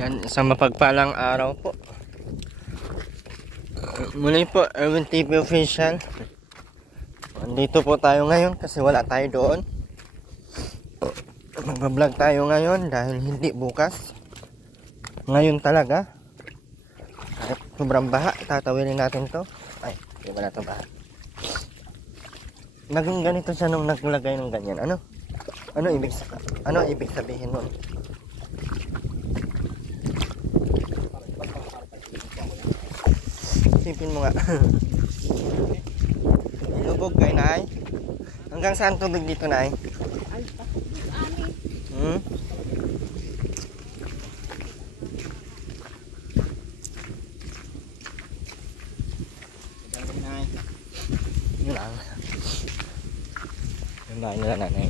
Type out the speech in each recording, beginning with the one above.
Yan, isang mapagpalang araw po. Muli po, Erwin TV Official. Andito po tayo ngayon kasi wala tayo doon. Mag-vlog tayo ngayon dahil hindi bukas. Ngayon talaga. Kahit sobrang baha, tatawilin natin to. Ay, di ba na to baha? Naging ganito siya nung naglagay ng ganyan. Ano ibig sabihin nun? Isipin mo nga. Ilubog kay Nay. Hanggang saan tubig dito, Nay? Yun lang. Yung bahay nila nanay.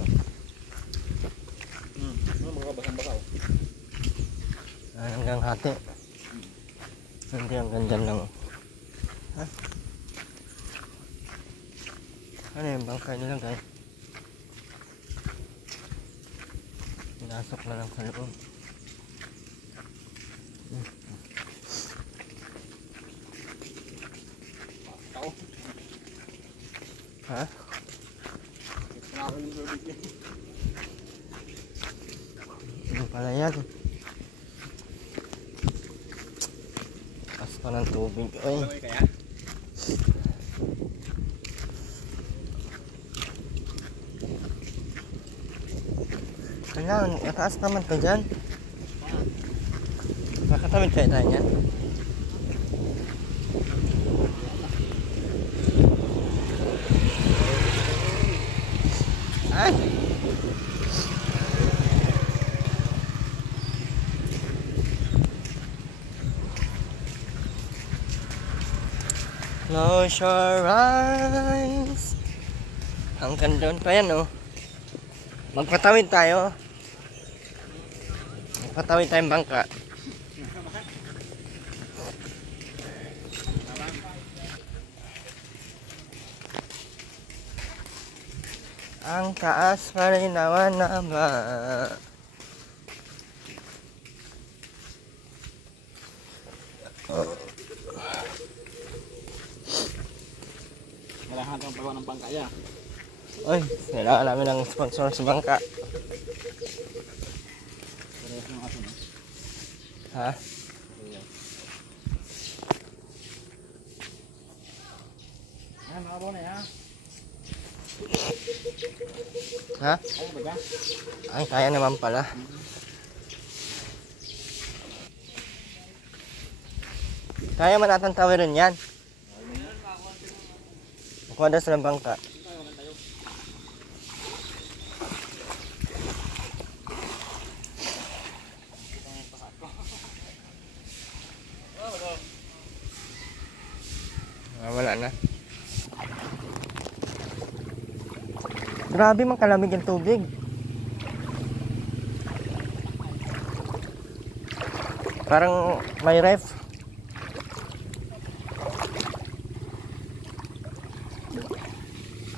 Hanggang hati. Hindi hanggang dyan lang. Ha? Ano yung bangkay nila, guys? Pinasok na lang sa loob. Ha? Ano pala yan? Pas pa ng tubig. Oy. Kailangan, mataas naman ka dyan. Makatawid kayo tayo yan. Ay! Close your eyes. Hanggang doon pa yan, oh. Magpatawid tayo. Magpatawid tayong bangka. Ang taas pa rin naman na ba? Malahan ang pagawa ng bangka ya. Oy, kailangan namin ng sponsor sa bangka. Ha? Yan, nakabaw na ya. Ha? Ay, kaya naman pala. Kaya man natin tawirin yan. Kuha daw sa bangka. Wala na. Grabe man kalamig yung tubig. Parang may ref.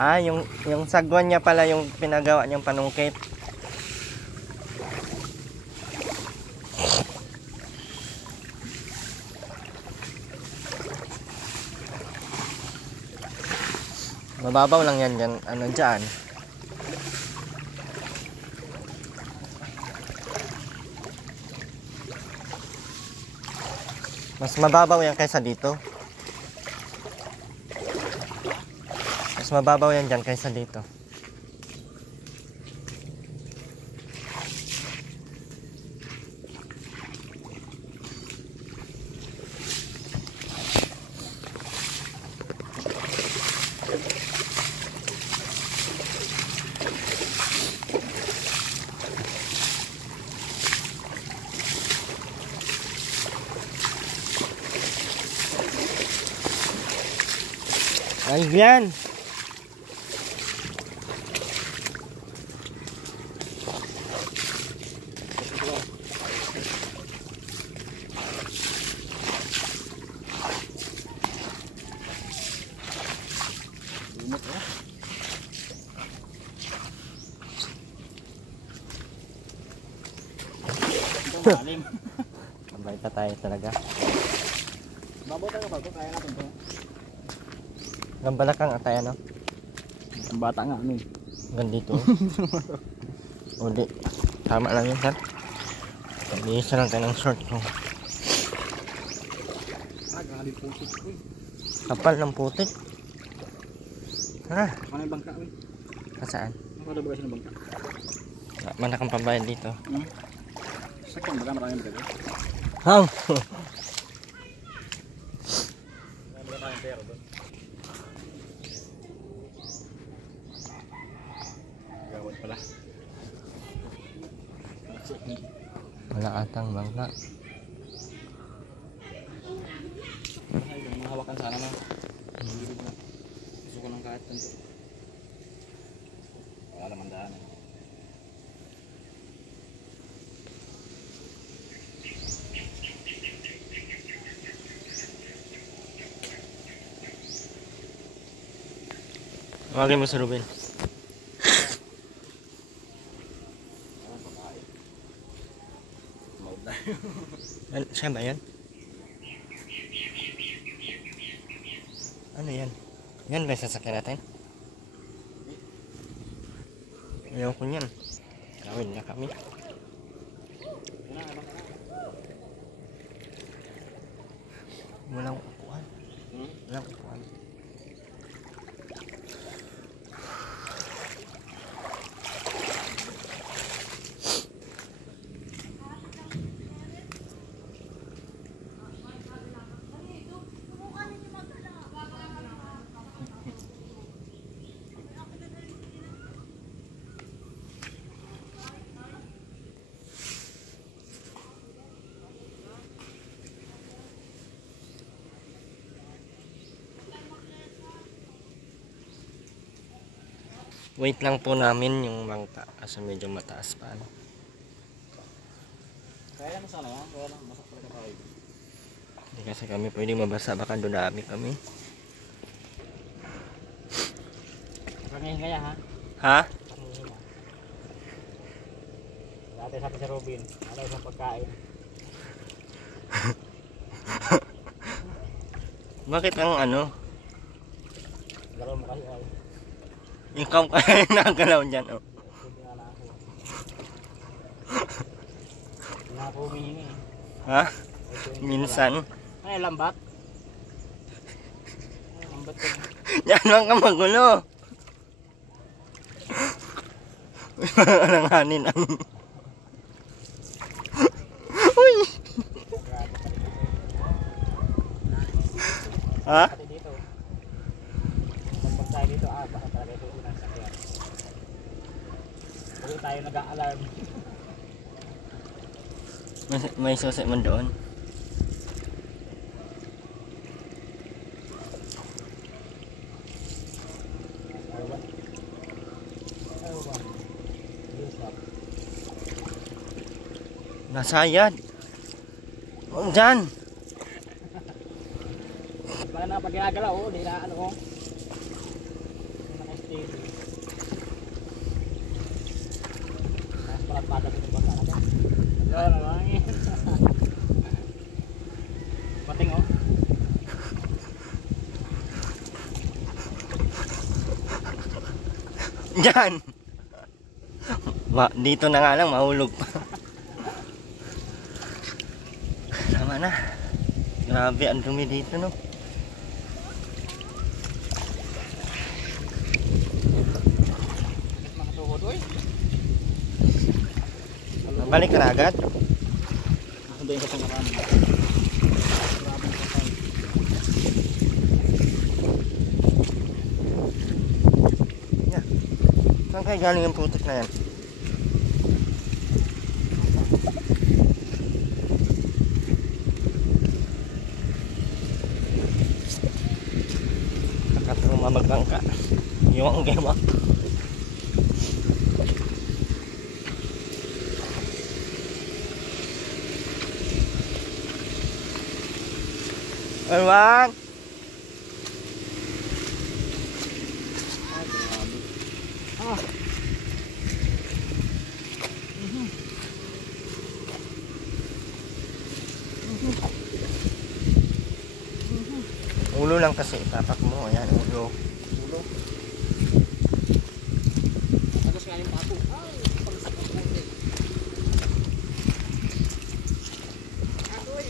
Ah, yung sagwan niya pala yung pinagawa niyang panungkit. Mababaw lang yan dyan. Ano dyan? Mas mababaw yan kaysa dito. Mas mababaw yan dyan kaysa dito. Ayan. malalim. Mabait na tayo talaga. Babaw tayo kapag ito, kaya natin ito. Gambalakang atay ano? Ang bata nga, ano eh. Gandito. O di. Tama lang yun, sir. Isa lang tayo ng short ko. Grabe putik ko eh. Kapal ng putik. Ha? Ano yung bangka eh? Saan? Ano ba kasi ng bangka? Mana kang pambayad dito. Sakyan ba ka maraming bagay? Hang! Marami tayong pera doon. Gawad pala. Wala atang bangka. Ay, mahawakan sana na. Gusto ko ng kahit tanto. Wala naman daan eh. Tawagin mo si Ruben. Siya ba yan? Ano yan? Yan ba yung sasakyan natin? Ayaw ko yan. Gawin na kami. Walang upuan. Walang upuan. Wait lang po namin yung bangka kasi medyo mataas pa. Ano? Kaya naman sana yan. Kaya lang masak talaga tayo. Hindi kasi kami pwede mabasa, baka dunami kami. Pangihin kaya ha? Ha? Pangihin ha? Dati sabi si Robin, ano isang pagkain. Bakit ang ano? Galaw mo kasi ay. Ikaw kaya nagalaw dyan, oh. Hindi nga na ako. Hindi na ako humihingi eh. Ha? Minsan. Ay, lambat. Ay, lambat ko. Yan lang ka magulo. Alanganin ang... Uy! Ha? Pati dito. Pag tayo dito, baka talaga ito unang sakyan. Pag tayo nag-a-alarm. May susi man doon. Nasayad. Huwag dyan. Baka na pag ginagalaw, di na ano ko. Naka-stable. Mas palat-pata sa yung basa natin. Ano lang eh. Pating oh. Dyan. Dito na nga lang, mahulog pa. Tama na. Grabe, ang dumi dito, no? Bakit mga tuhod, oy? Balik ka na agad. Hindi yung kasang marami. Maraming kasang. Yeah. Saan kayo galing ang putik na yan? Nakatruma magbangka. Yung game mo. Alwan! Ulo lang kasi itapak mo. Ayan, ulo. Ulo. Agos nga yung pato. Ay, pagsak ang konti. Agoy.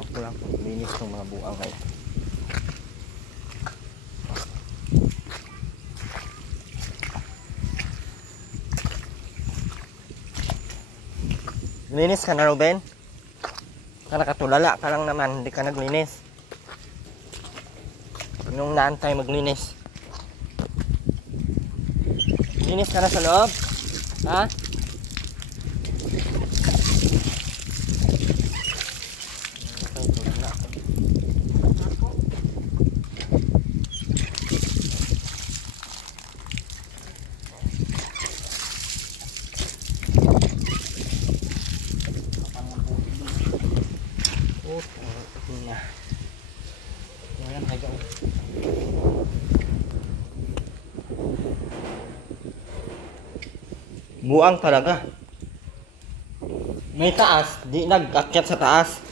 Ako lang po. Linis ng mga buang ngayon. Linis ka na, Ruben? Nakatulala ka lang naman, hindi ka naglinis. Nung naantay maglinis. Linis ka na sa loob? Ha? Ayan, higa. Buang talaga. May taas, di nag-akyat sa taas.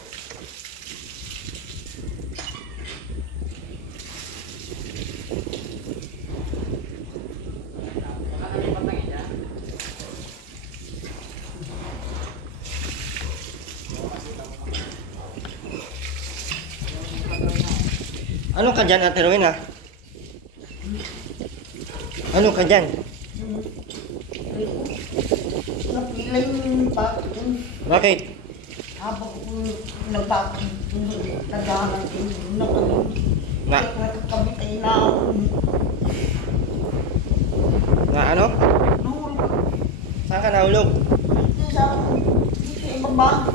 Ano ka dyan, Ate Rowena? Ano ka dyan? Napilay yung bago dun. Bakit? Habang nagbago naghahanap din na kami. Na, Nakakabit ay na na ano? nahulog. Saan ka nahulog? Dito sa ibaba.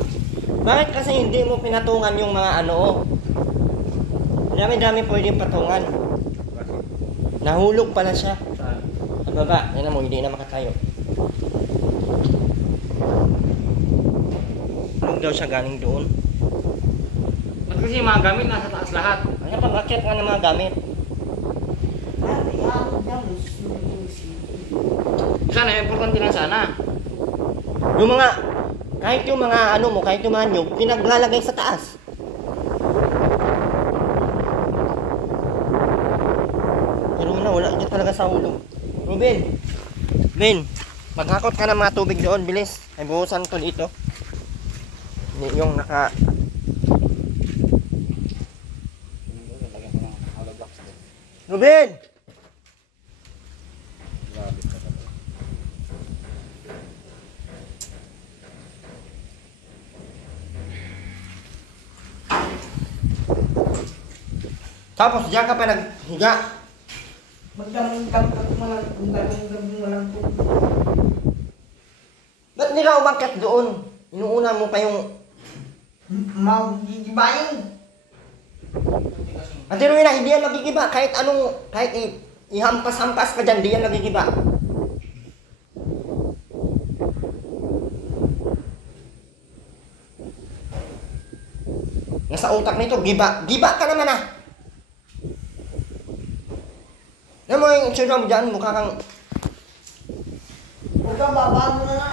Bakit kasi hindi mo pinatungan yung mga ano? Dami-dami pwedeng patungan. Nahulog pala siya. Saan? Sa baba, yan mo, hindi na makatayo. Hulog daw siya galing doon. Ba't kasi yung mga gamit nasa taas lahat? Ano pag-akyat nga ng mga gamit? Ay, ano dyan. Sana, importante lang sana. Yung mga, kahit yung mga ano mo, kahit yung mga nyug, pinaglalagay sa taas. Pero wala dyan talaga sa ulo. Ruben, Ben, maghakot ka ng mga tubig doon, bilis. Ay buhusan ko dito. Hindi yung naka... Lagyan ko ng hollow blocks doon. Ruben! Grabe ka talaga. Tapos diyan ka pa naghiga. Magdamdam mo lang po. Ba't hindi ka umakyat doon? Inuuna mo pa yung... Magigibayin. Ate Rowena, hindi yan nagigiba. Kahit anong... Kahit ihampas-hampas ka dyan, hindi yan nagigiba. Nasa utak nito, giba. Giba ka naman ah! Alam mo yung itsura mo dyan, mukha kang... Huwag kang baba mo na nga.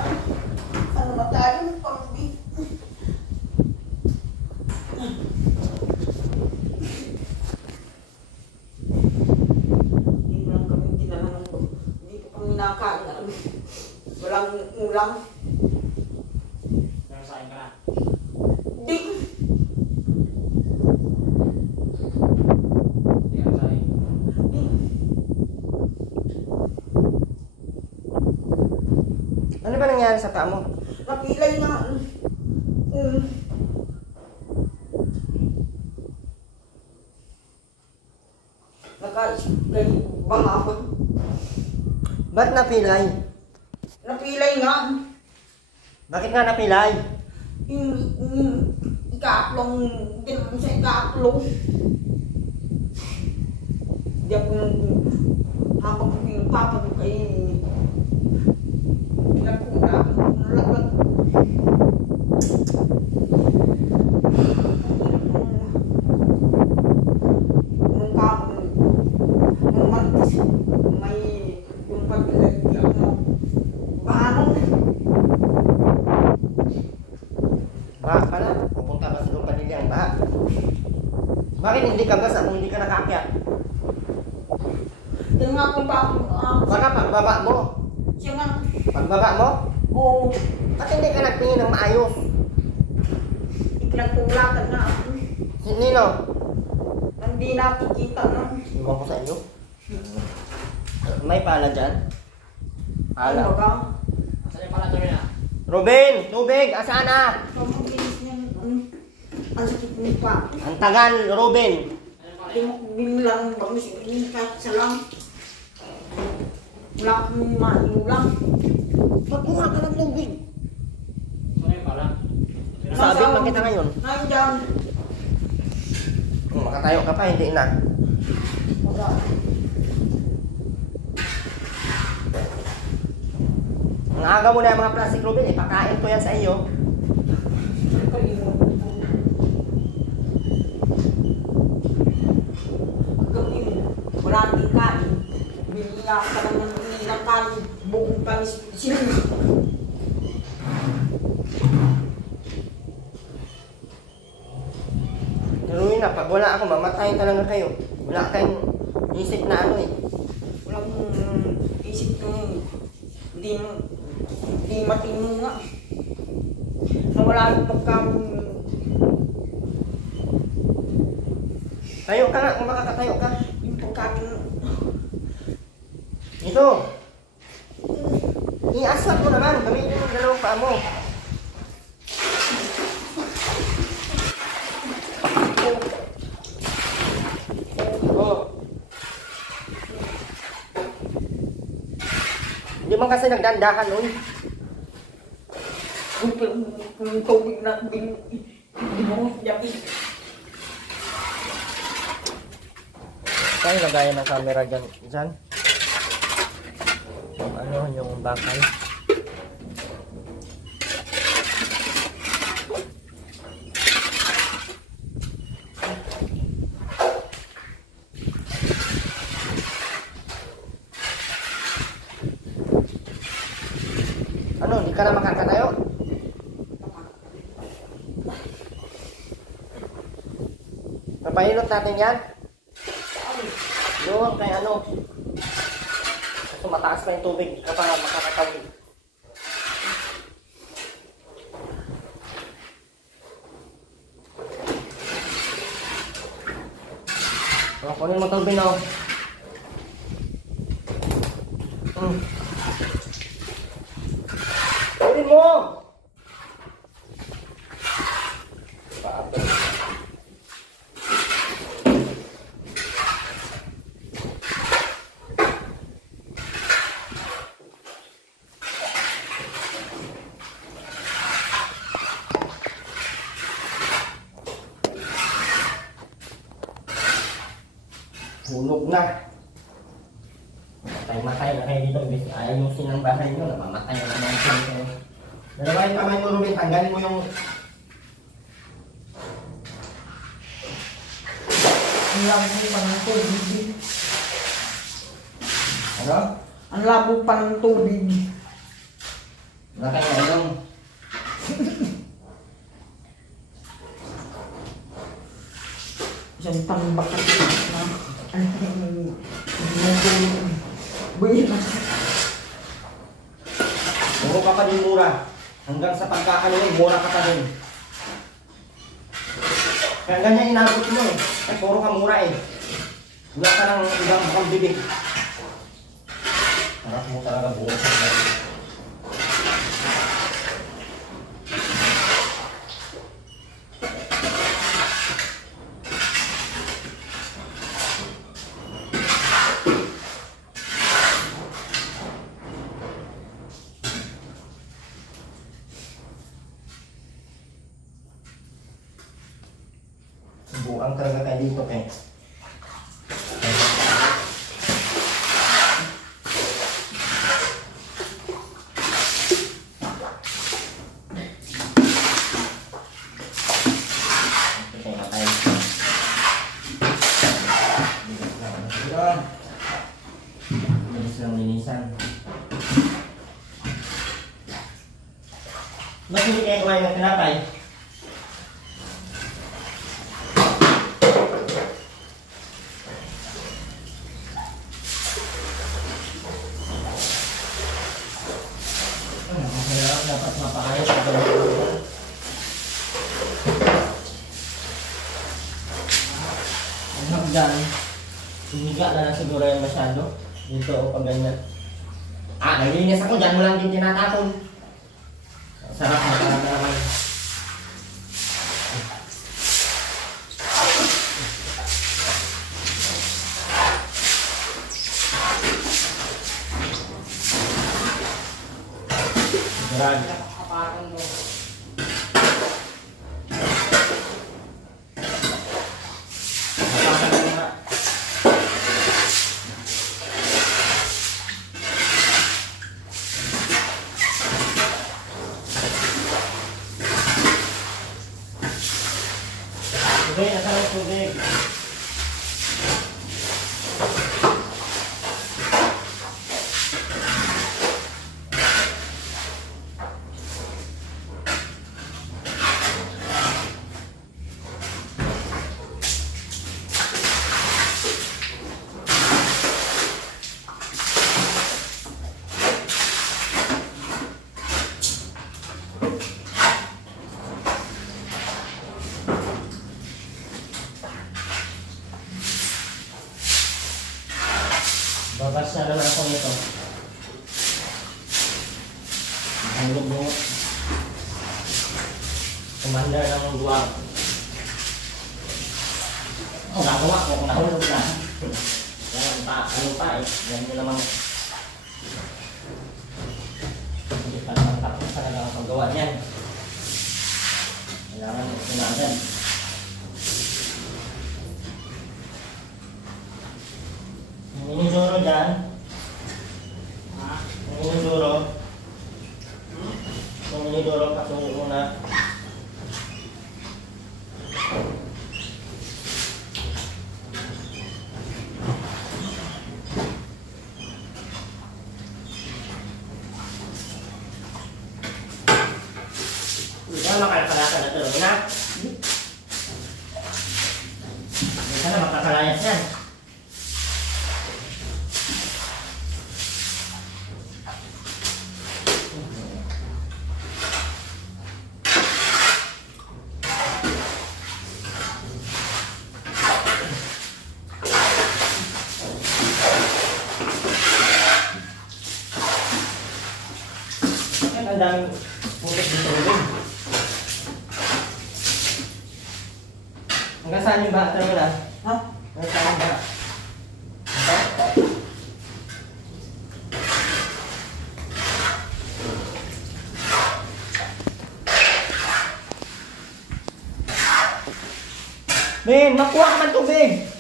Ano ba tayo? Pag-ibig. Hindi mo lang kami tinanong ko. Hindi ko kami nakain. Walang ulam. Pero saan ka na? Hindi. Hindi ka saan. Ano ba nangyari sa paa mo? Napilay na. Naka-spray bahaba. Ba't napilay? Napilay nga. Bakit nga napilay? Yung ikaaklong, hindi naman siya ikaaklong. Hindi ako habang papa ko kay pinagpunta ko nalaglag. Nung kapon, nung martis, may yung pagkakaglag mo. Bahanon. Baha pala. Pupunta ka sa lupa nila ang baha. Bakit hindi ka basa kung hindi ka nakaakyat? Yung nga kung pa Baka pagbaba mo. siya nga, Pagbaba mo, oo, ba't hindi ka nagtingin ng maayos? pinagtulakan na. Nino? Hindi nakikita na. Iwan ko sa iyo. May pala dyan? Ano Pala. ka? Asan yung pala namin ah? Ruben! Tubig! Asaan na? Pamabilis niya, ang sakit mo pa. Ang tagal, Ruben! Hindi mo bilang bagus ini kahit sa lang. Wala kang maiulang. Magkuha ka ng tubig! Saan yung pala? Sabit lang kita ngayon. Nandiyan. Kung makatayo ka pa, hindi na. Wala. Ang aga mo na yung mga plastic, Ruben. Ipakain ko yan sa iyo. Gabi, wala din kain. Biniya ka naman ng kain. Buong panis sila. Pero na, pag wala ako, mamatayin talaga kayo. Wala kayong isip na ano eh. Walang isip kong hindi matino nga. Nawala yung pagkam. Tayo ka nga, kung makakatayo ka. Yung pagkain. Ito. Iaswat mo naman. Gamitin mo yung dalawang paa mo. Oh. Hindi man kasi nagdandahan nun. Yung tubig na binuhos niya. Saan lagayan ng camera dyan? Dyan? Yung ano, yung bakal. Ano, hindi ka na makakatayo? Papahilot natin yan? Doon kay ano. Kasi mataas pa yung tubig, hindi ka pa makakatawid. Oh, kunin mo tubig na. Kunin mo! Hulog na. Matay-matay na kayo dito. Ayusin ang bahay nyo. Namamatay na naman kayo. Dalawa yung kamay mo, Ruben. Tanggalin mo yung... Ang labo pa ng tubig. Ano? Ang labo pa ng tubig. Wala kayo ayong. Isang pangbakat na. Buhay na. Puro ka pa din mura. Hanggang sa pagkakaluin, mura ka pa din. Kaya ganyan inabot mo eh. Ay, puro ka mura eh. Wala ka ng ibang bukang bibig. Harap mo talaga buo. Buang talaga kayo dito eh. lang linisan. Ba't hindi kayo kumain ng tinapay? Dapat mapakayos sa pagkakas. Ang hagdan, hiniga na lang siguro yan masyado. Dito o pag ganyan. Nalinis ako, dyan mo lang din tinatapon. Sarap na parang naman. Grabe. Tubig, nasa ng tubig. Babas na naman ako nito. Ang lubot. Commander ng luwag. Gagawa ko kung nahulog na. Yan pa, ano pa eh. Yan mo naman. Hindi pa naman tapos talaga ang paggawa niyan. Kailangan ito na agad. Ang inidoro dyan. Ang inidoro. Ang inidoro patungo muna. Ikaw makalpalasa na tulong na. Ika na makakalayas yan. Ang daming putik dito rin. Hanggang saan yung bata mo na? Ha? Hanggang saan yung bata? Ben, makuha ka man tubig!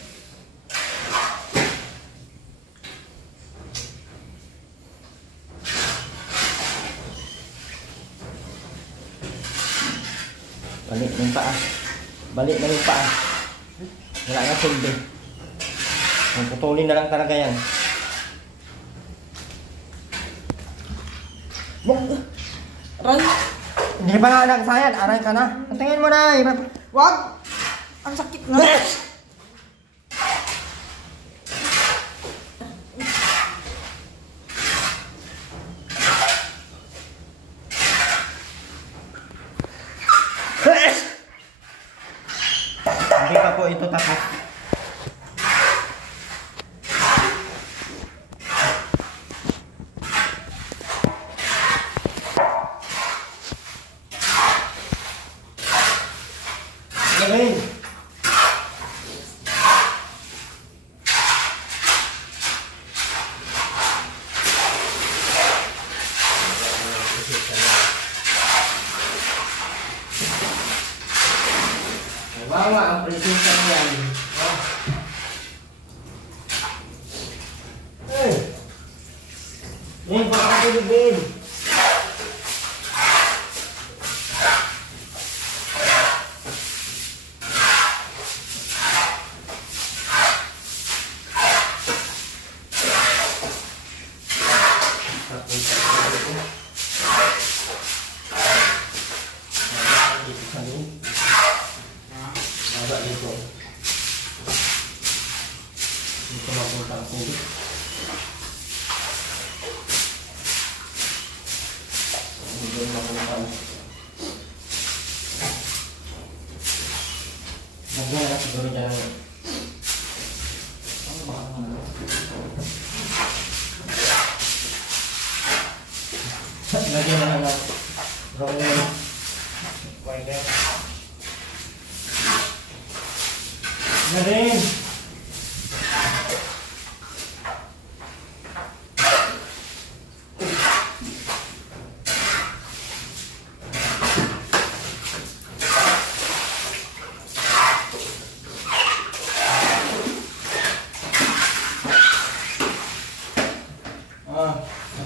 Balik na yung paa. Balik na yung paa. Wala na silbi. Putulin na lang talaga yan. Aray! Hindi pa nga nagsayan. Aray ka na. Tingin mo na. Wag! Ang sakit na! Hindi pa po ito tapos. Gawin. Wawa ang presensya niyan. Oh. Hey! Yan, baka tulubin. Tapos dito sa loob. Baba dito. Dito mapunta ang tubig. Dito mapunta. Lagyan na siguro dyan. Ano ba naman? Lagyan na lang ng roll. Wider. Na rin.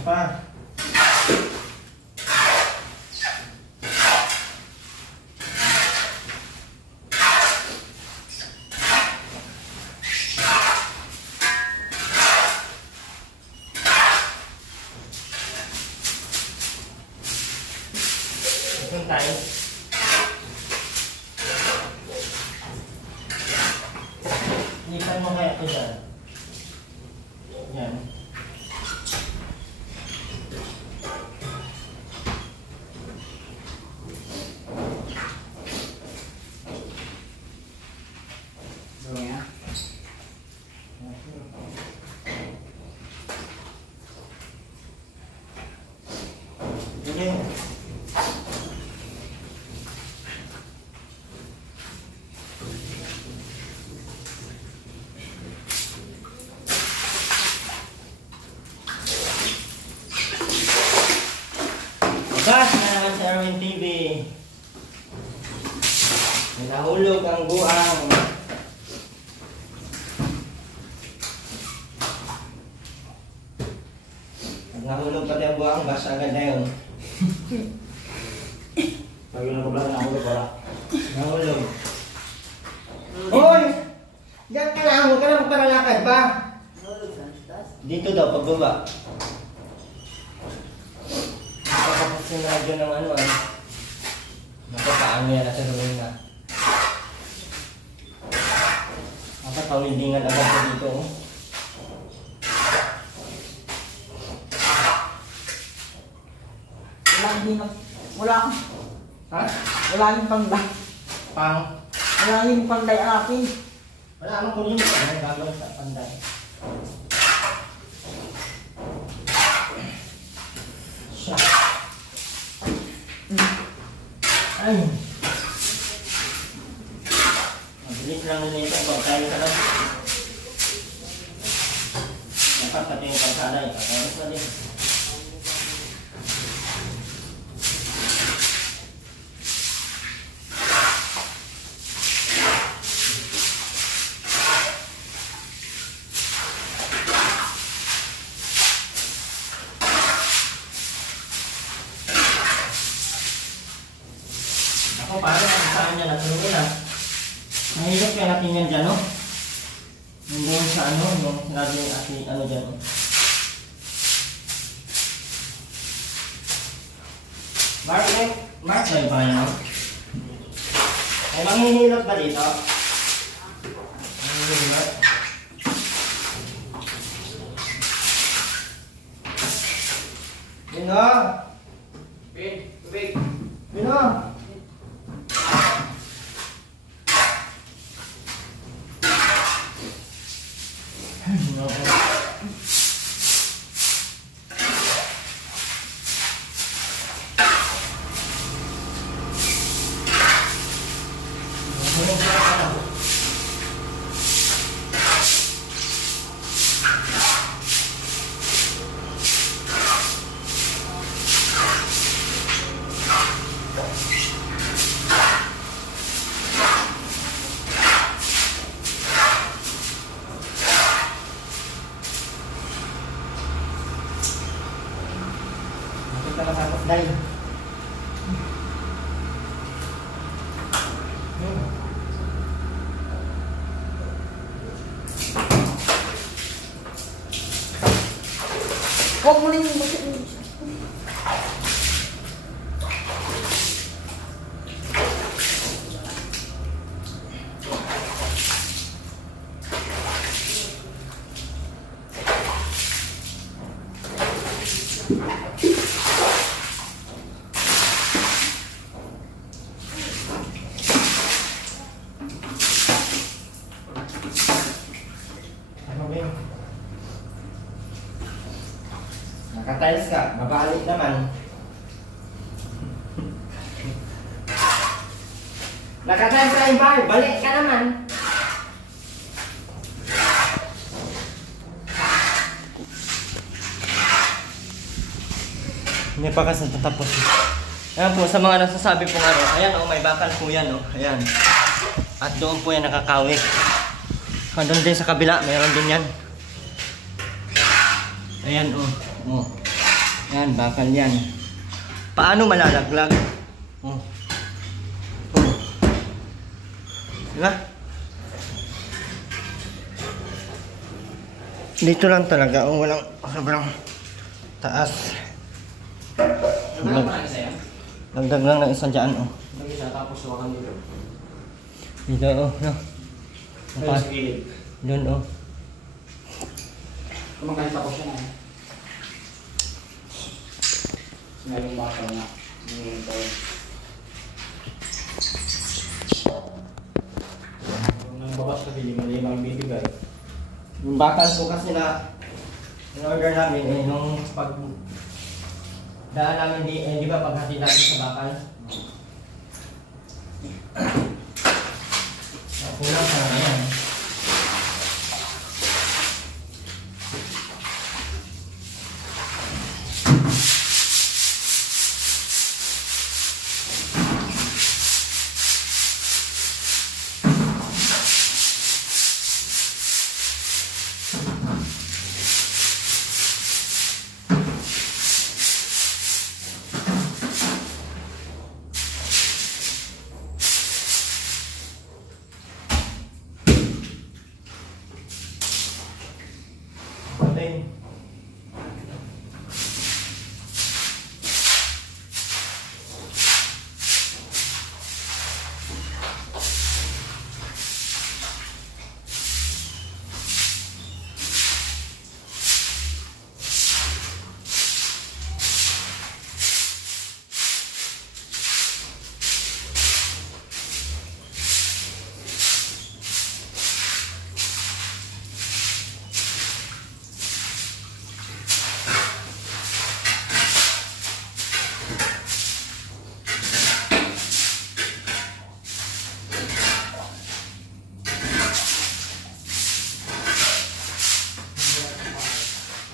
Apa? Ito tayo. Ikan mo kaya ito dyan. Yan. Back na naman sa Erwin TV. May nahulog ang buang. Pag nahulog pati ang buang, basta agad na yun. Pag yun ako lang nahulog wala. Nahulog. Hoy! Diyan ka lang, huwag ka na magparalakad pa. Dito daw, pagbaba. Nakakapos yung radyo ng ano ah. Napapaano yan, nasa gawin na. Nakapawindingan agad ko dito. Oh. Wala. Ha? Wala yung panday. Pang? Wala yung panday akin. Wala naman kung yun. Ano gagawin sa panday? Siya. Ay. Mabilis lang nila ito. Pagkain ka lang. Dapat pati yung kalsada eh. Pagkain na din. Ako, paano kung saan niya natulungan na? Mahirap kaya natin yan dyan, no? Yung sa ano, yung sinabi yung ati, ano dyan, no? Mark ba yung pangalan mo? Ay, manghihilot ba dito? Manghihilot? Bino! Tubig. Bino! Kita matapos dahil. Huwag mo na yung bakit. Ano ba yun? Nakatiles ka, babalik naman. Nakatiles ka yung bahay, balik ka naman. Hindi pa kasi tatapos. Ayan po, sa mga nasasabi pong ano, ayan oh, may bakal po yan oh, ayan. At doon po yan nakakawik. Doon din sa kabila, meron din yan. Ayan oh, oh. Ayan, bakal yan. Paano malalaglag? Oh. Oh. Diba? Dito lang talaga, oh, walang sobrang taas. Nagdag lang ng isang dyan, oh. Nag-isa tapos suwakan dito. Dito, oh, no. Ayun sa gilid. Doon, oh. Kumakain tapos siya na. Ngayon bakal na. Nang babas na bili, mali yung bibigay. Yung bakal po kasi na in-order namin, eh, nung pag daan namin, di ba paghati natin sa bakal? Kulang pa na yan. Galing.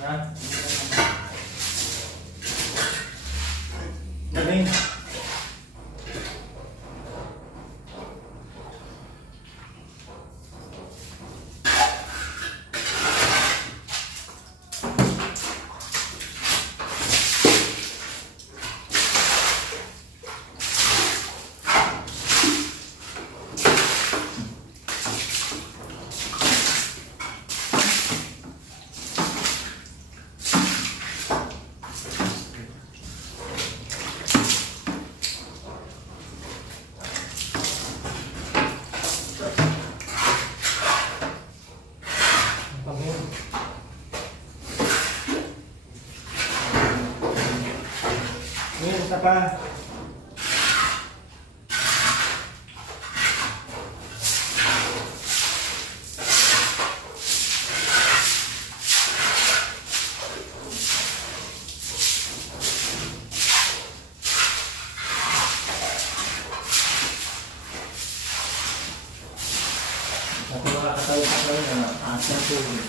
Ha? Galing. Ngayon, isa pa. Ako makakatawid na taas na tubig.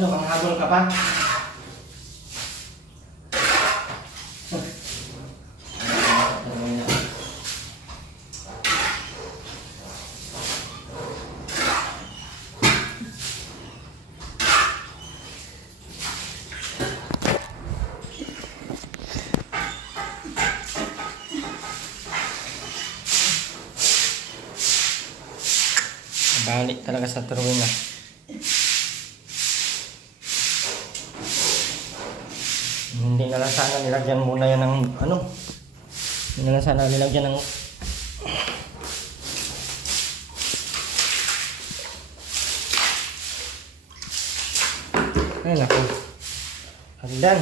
Ano, manghabol ka pa? Balik talaga sa turuin na. Hindi na lang sana nilagyan muna yan ng ano. Hindi na lang sana nilagyan ng ay naku. Hagdan.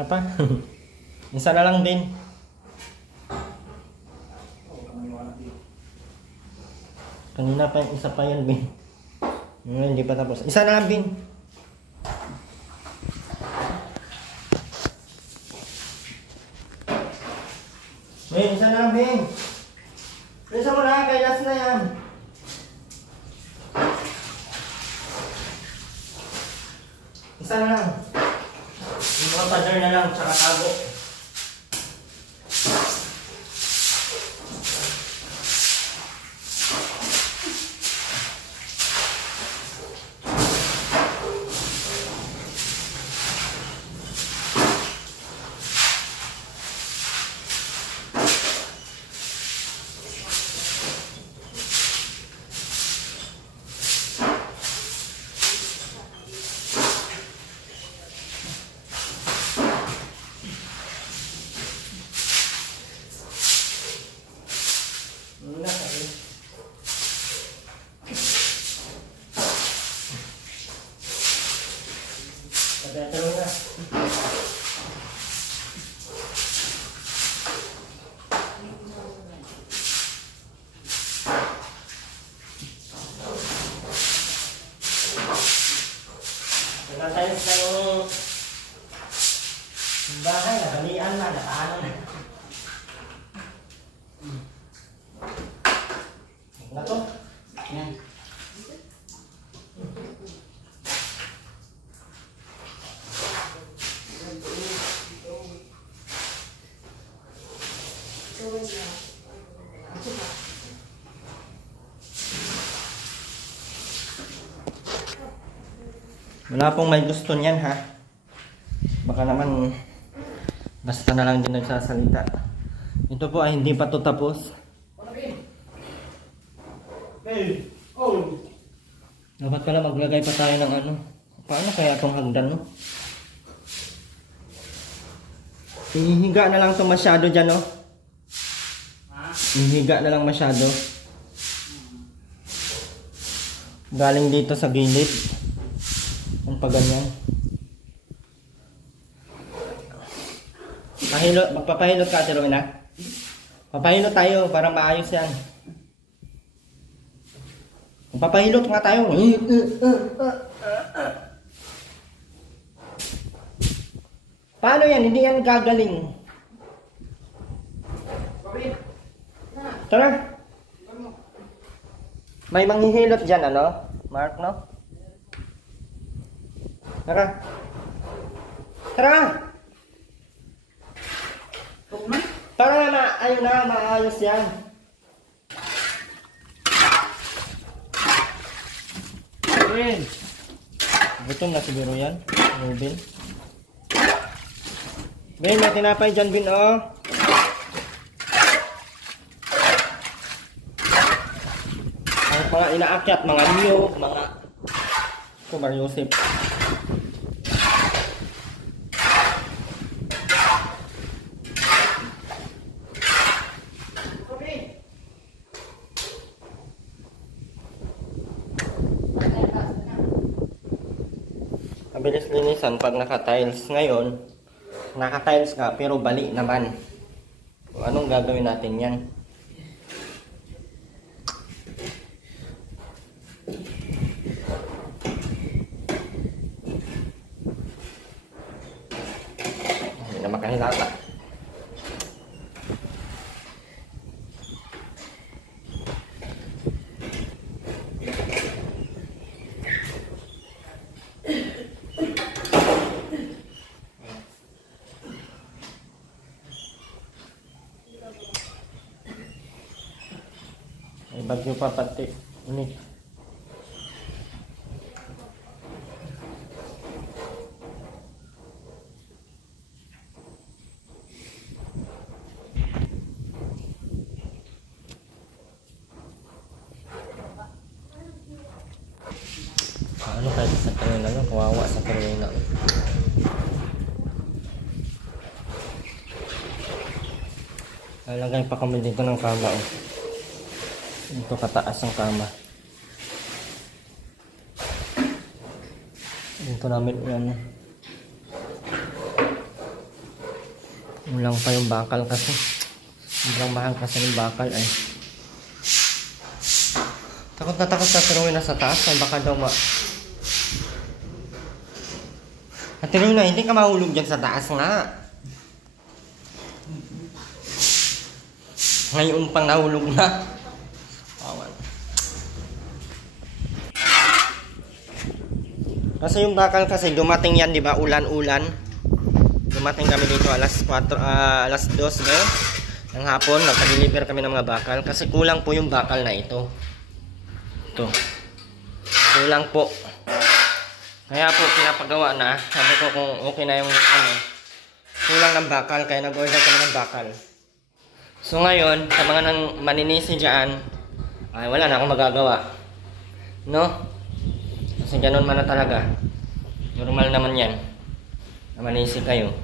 Apa? Isa na lang din. Kanina pa yung isa pa yan, Bin. Hindi pa tapos. Isa na lang, Bin. Bin, isa na lang, Bin. Isa mo na, kay last na yan. Isa na lang. Yung mga pader na lang, tsaka tago. Nagtayos na yung bahay, nagalian na, nakaano na. Na to? Yan. Wala pong may gusto niyan, ha? Baka naman basta na lang din nagsasalita. Ito po ay hindi pa to tapos. Dapat pala maglagay pa tayo ng ano. Paano kaya itong hagdan, no? Ihiga na lang ito masyado dyan, no? Ihiga na lang masyado. Galing dito sa gilid. Ang paganyan. Magpapahilot ka, Ate Rowena? Papahilot tayo para maayos yan. Magpapahilot nga tayo. Paano yan? Hindi yan gagaling. Tara. May manghihilot dyan, ano? Mark, no? Tara. Tara. Para na, ayun na, maayos yan. Ruben. Gutom na siguro yan, Ruben. Ben, may tinapay dyan, Ben, oh. Ang mga inaakyat, mga niyog, mga Kumar Yosef. Mabilis linisan pag naka-tiles. Ngayon, naka-tiles ka pero bali naman. Anong gagawin natin yan? ka makahilata. May bagyo pa pati. Unik. Ano kahit sa kanila lang, kawawa sa kanila. Lalagay pa kami dito ng kama. Oh. Dito kataas ang kama. Dito namin yan. Ulang pa yung bakal kasi. Sobrang mahal kasi yung bakal ay. Takot na takot sa tiruin na sa taas ay baka daw At tiruin na, hindi ka mahulog dyan sa taas nga. Ngayon pang nahulog na. Awan. Kasi yung bakal kasi dumating yan, di ba? Ulan-ulan. Dumating kami dito alas 2 ng hapon. Nagpa-deliver kami ng mga bakal kasi kulang po yung bakal na ito. Ito. Kulang po. Kaya po pinapagawa na. Sabi ko kung okay na yung kulang ng bakal kaya nag-order kami ng bakal. So ngayon, sa mga maninisi dyan, ay wala na akong magagawa. No? Kasi ganun man na talaga. Normal naman yan. Na manisi kayo.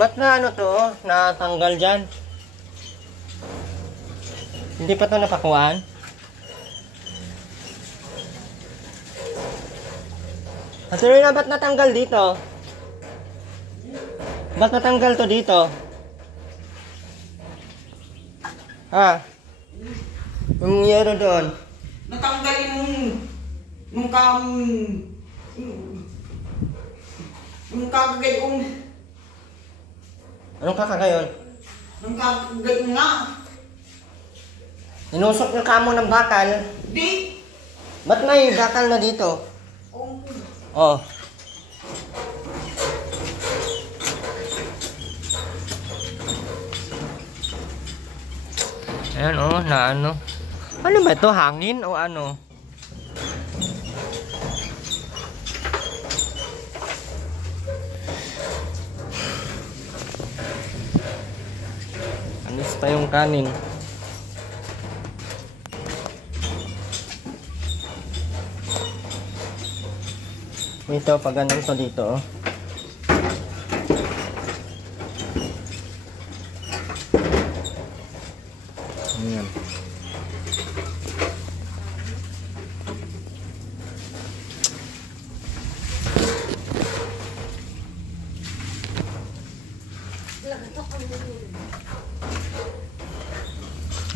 Ba't na ano to? Natanggal dyan? Hindi pa to napakuhaan? Atuloy na, ba't natanggal dito? Ba't natanggal to dito? Ha? Yung yero doon. Natanggalin yung kagayong. Anong kakagayon? Yung kagayong nga. Ninusok yung kamo ng bakal. Di. Ba't may bakal na dito? Oh. Ayan oh, na ano. Ano ba ito? Hangin o ano? Anis pa yung kanin. Ito, pag ganun to dito oh. Ayan.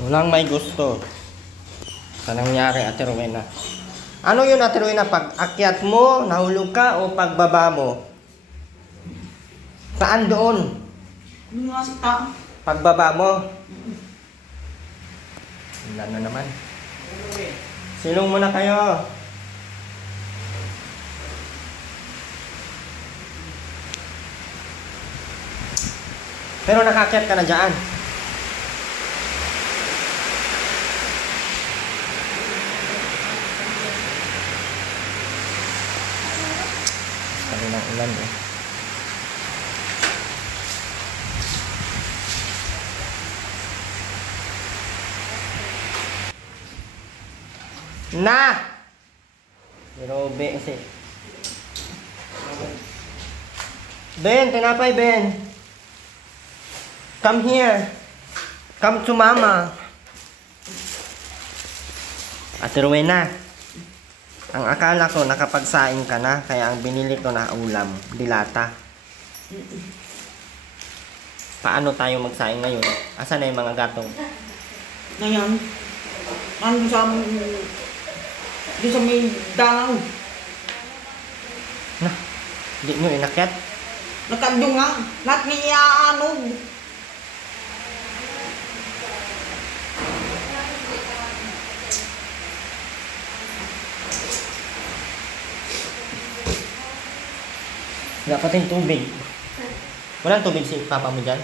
Walang may gusto sa nangyari, Ate Rowena. Ano yun, Ate Rowena? Pag akyat mo, nahulog ka o pagbaba mo? Saan doon? Yung mga sita. Pagbaba mo? Wala na naman. Silong muna kayo. Pero nakakyat ka na dyan. Kali ng ulan eh. Na! Pero Ben, kasi Ben, tinapay Ben. Come here. Come to mama. Ate Rowena, ang akala ko nakapagsaing ka na, kaya ang binili ko na ulam, dilata. Paano tayo magsaing ngayon? Asan na yung mga gatong? Ngayon, nandun sa doon sa may dalaw. Na, hindi nyo inakyat? Nakandung nga, lahat niya ano. Wala pati yung tubig. Walang tubig si papa mo dyan?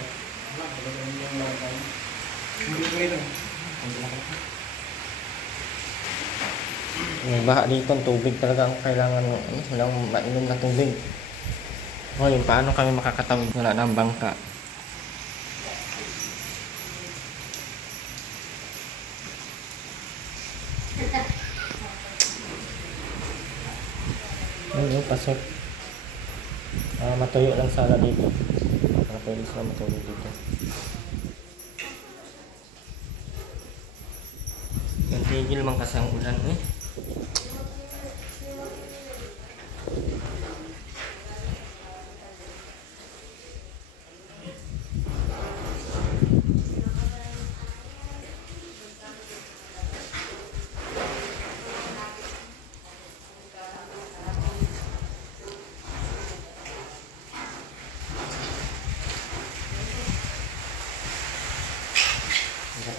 Baka dito ang tubig talaga ang kailangan. Walang mainom na tubig. Ngayon, paano kami makakatawid? Wala na ang bangka. Ayun, pasok. Matuyo lang sana dito. Para pwede sila matuyo dito. Yung tigil man kasi ang ulan eh.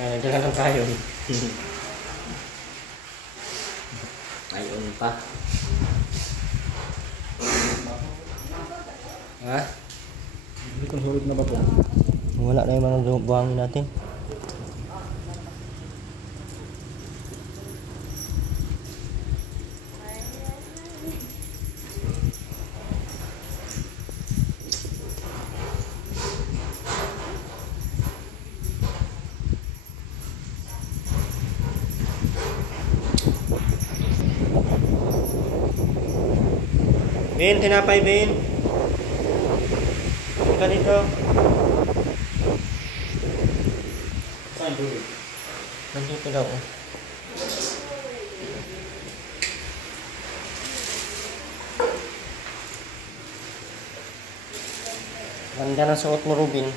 Kaya dyan lang tayo. Ayun pa. Ha? Hindi ko hulog na ba po? Wala na yung mga buhangin natin. Ben, tinapay Ben. Ka dito. Saan po? Nandito daw. Ganda ng suot mo, Rubin.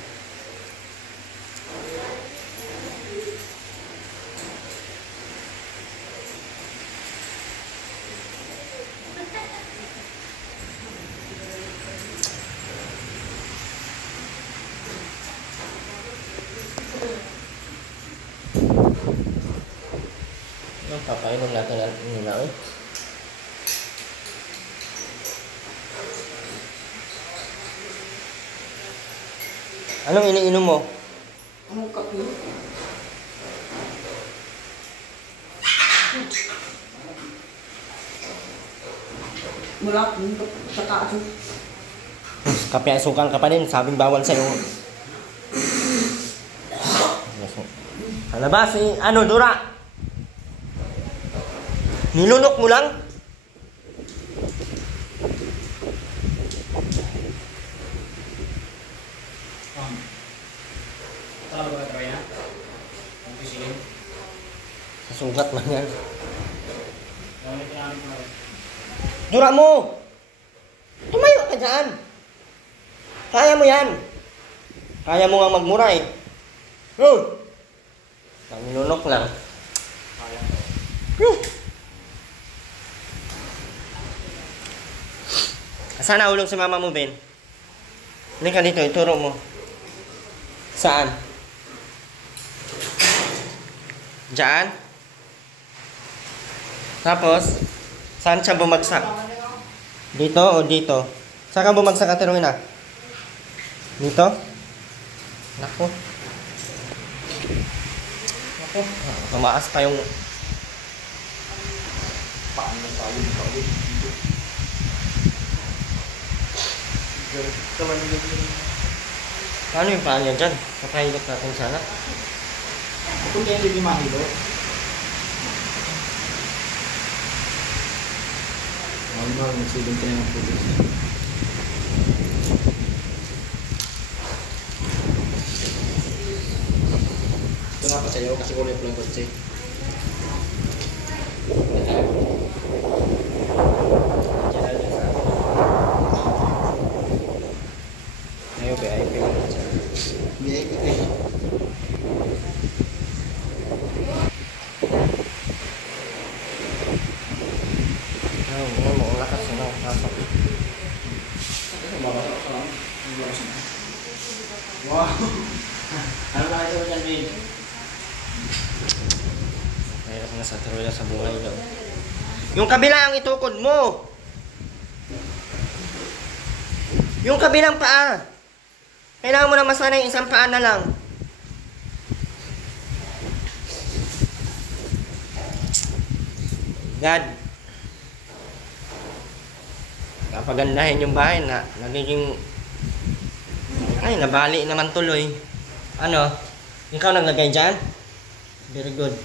Papainom natin ang nila eh. Anong iniinom mo? Anong kape? Wala akong sa kaso. Kape asukan ka pa din, sabing bawal sa'yo. Halaba si Dura? Nilunok mo lang? Saan ba try na? Ang pisilin? Sugat man yan. Gamit namin ko na rin. Dura mo! Tumayo ka dyan! Kaya mo yan! Kaya mo nga magmura eh. Oh! Nilunok lang. Kaya. Saan nahulog si mama mo, Ben? Halika dito, ituro mo. Saan? Diyan? Tapos, saan siya bumagsak? Dito o dito? Saan ka bumagsak, Ate Rowena? Dito? Naku. Naku. Tumaas pa yung... Paano tayo dito? Paano yung paan yan dyan? Kapahilot natin sana. Kung yan hindi mahilo. Ano ba, nagsilong ka na ng pulis. Ito na pa sa'yo kasi kulay po lang kotse. Nasa tuloy na sa buhay daw. Yung kabila ang itukod mo. Yung kabilang paa. Kailangan mo na masanay isang paa na lang. God. Kapagandahin yung bahay na nagiging... Ay, nabali naman tuloy. Ano? Ikaw naglagay dyan? Very good.